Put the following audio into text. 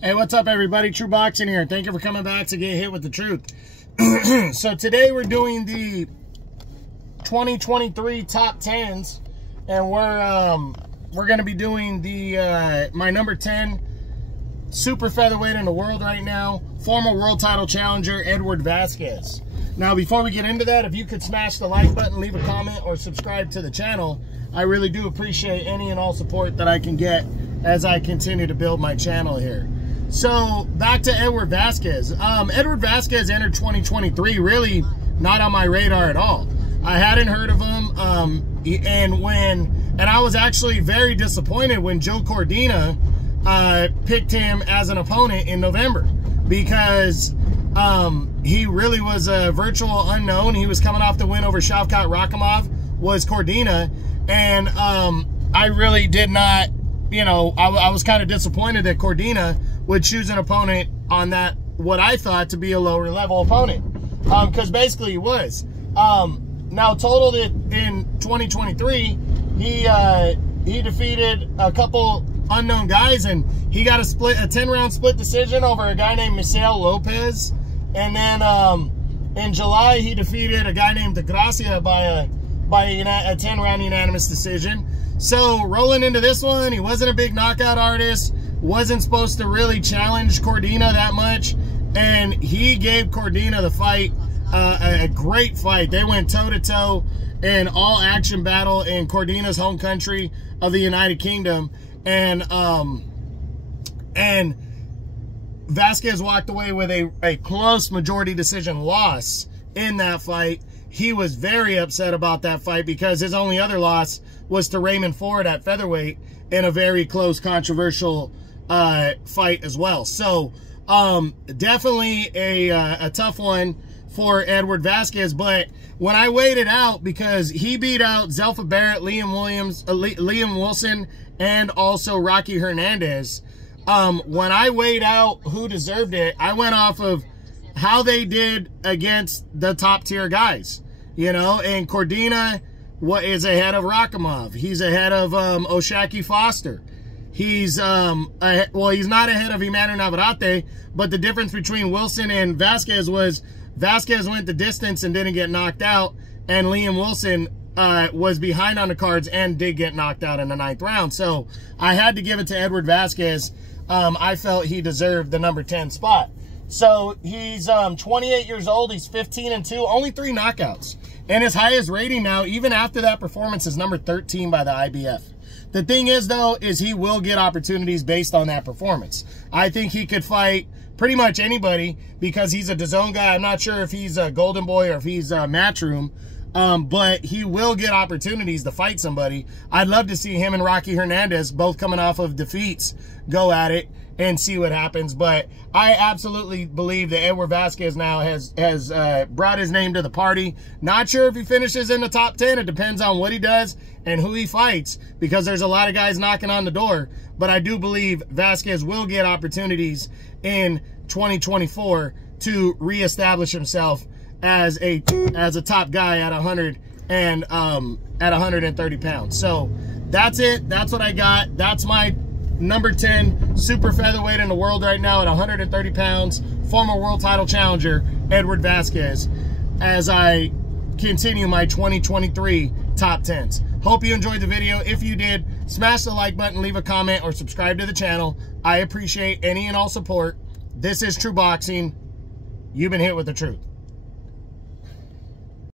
Hey, what's up, everybody? True Boxing here. Thank you for coming back to get hit with the truth. So today we're doing the 2023 top 10s, and we're going to be doing the my number 10 super featherweight in the world right now, former world title challenger Edward Vazquez. Now, before we get into that, if you could smash the like button, leave a comment, or subscribe to the channel, I really do appreciate any and all support that I can get as I continue to build my channel here. So back to Edward Vazquez. Edward Vazquez entered 2023 really not on my radar at all. I hadn't heard of him, and I was actually very disappointed when Joe Cordina picked him as an opponent in November, because he really was a virtual unknown. He was coming off the win over Shavkat Rakhimov, was Cordina, and I really did not, you know, I was kind of disappointed that Cordina would choose an opponent on that, what I thought to be a lower level opponent, because basically he was. Now, totaled it in 2023, he defeated a couple unknown guys, and he got a 10-round split decision over a guy named Misael Lopez. And then in July, he defeated a guy named De Gracia by a 10-round unanimous decision. So rolling into this one, he wasn't a big knockout artist, wasn't supposed to really challenge Cordina that much, and he gave Cordina the fight, a great fight. They went toe-to-toe in all-action battle in Cordina's home country of the United Kingdom, and Vazquez walked away with a close majority decision loss in that fight. He was very upset about that fight because his only other loss was to Raymond Ford at featherweight in a very close, controversial fight as well. So definitely a tough one for Edward Vazquez. But when I weighed it out, because he beat out Zelfa Barrett, Liam Wilson, and also Rocky Hernandez, when I weighed out who deserved it, I went off of how they did against the top tier guys, you know. And Cordina is ahead of Rakhimov. He's ahead of Oshaki Foster. He's well, he's not ahead of Emmanuel Navarrete, but the difference between Wilson and Vazquez was Vazquez went the distance and didn't get knocked out, and Liam Wilson was behind on the cards and did get knocked out in the 9th round. So I had to give it to Edward Vazquez. I felt he deserved the number 10 spot. So he's 28 years old. He's 15-2, only 3 knockouts. And his highest rating now, even after that performance, is number 13 by the IBF. The thing is, though, is he will get opportunities based on that performance. I think he could fight pretty much anybody because he's a DAZN guy. I'm not sure if he's a Golden Boy or if he's a Matchroom, but he will get opportunities to fight somebody. I'd love to see him and Rocky Hernandez, both coming off of defeats, go at it and see what happens. But I absolutely believe that Edward Vazquez now has brought his name to the party. Not sure if he finishes in the top 10. It depends on what he does and who he fights, because there's a lot of guys knocking on the door. But I do believe Vazquez will get opportunities in 2024 to reestablish himself as a top guy at 130 pounds. So that's it. That's what I got. That's my number 10 super featherweight in the world right now at 130 pounds, former world title challenger Edward Vazquez, as I continue my 2023 top 10s. Hope you enjoyed the video. If you did, smash the like button, leave a comment, or subscribe to the channel. I appreciate any and all support. This is True Boxing. You've been hit with the truth.